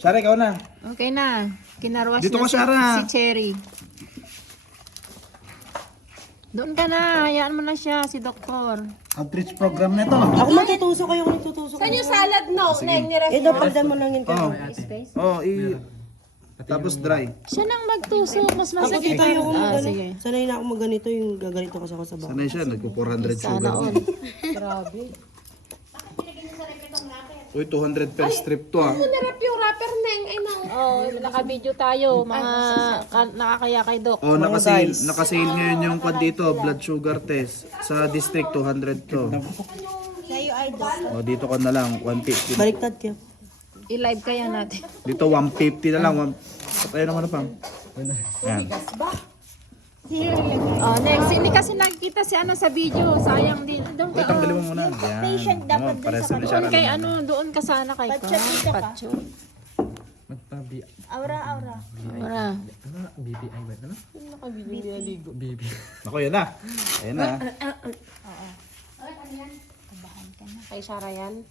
Shara, ikaw na. Okay na. Kinarwash Dito na ka, Shara. si Cherry. Doon ka na. Hayaan mo na siya, si Doktor. Outreach program na ito. Ako matutusok kayo kung nagtutusok. Saan yung salad, no? Neng, niref. Eh, dapat mo lang yun Oh. kayo. Tapos dry. Siya nang magtusok. Mas Ako masakit. kita yung Sige. sanay na ako magganito yung gaganito kasi ako sa bahay. Sanay siya, nagpo-400 Sana sugar. all. Grabe. Uy, 200 per strip to ah. Niref yung rapper, Neng. Ay, no. Oh, naka-video tayo. Mga nakakaya kay Dok. Oh, nakasale ngayon yung kwan dito, blood sugar test. Sa district, 200 to. Oh, dito ka na lang, 150. Baliktad ka. I-live kaya natin. Dito, 150 na lang. Patay naman na pang. Yan. Oh, next. Hindi kasi nakikita si ano sa video. Sayang din. Doon Uy, ka. tanggalin mo muna. Yan. Dapat pares na siya. Doon kay ano, doon ka sana kay Pacho. Aura. Ako, yan na. Ayan na. Kay Shara yan.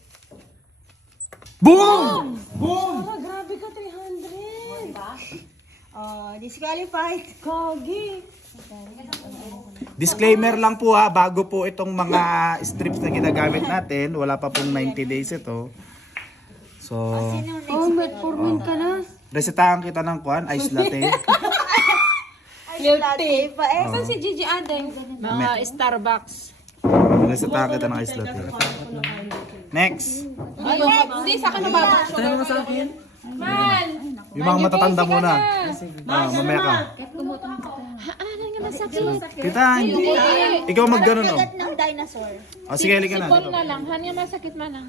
Boom! Grabe ka, 300. Disqualified. Kagi. Disclaimer lang po ha, bago po itong mga strips na ginagamit natin, wala pa pong 90 days ito. So, Metformin ka na. resetahan kita ng kwan, ice latte. Milk tea. Saan si Gigi Adeng? Mga Starbucks. Resetahan kita ng ice latte. Next, Hindi, sa akin mababa. Try mo sa akin. Man! yung mga matatanda muna. Mamaya ka. Kita, ikaw magganon oh. ng dinosaur. Oh, sige, halika na. Paul na lang. Hanya masakit man ah.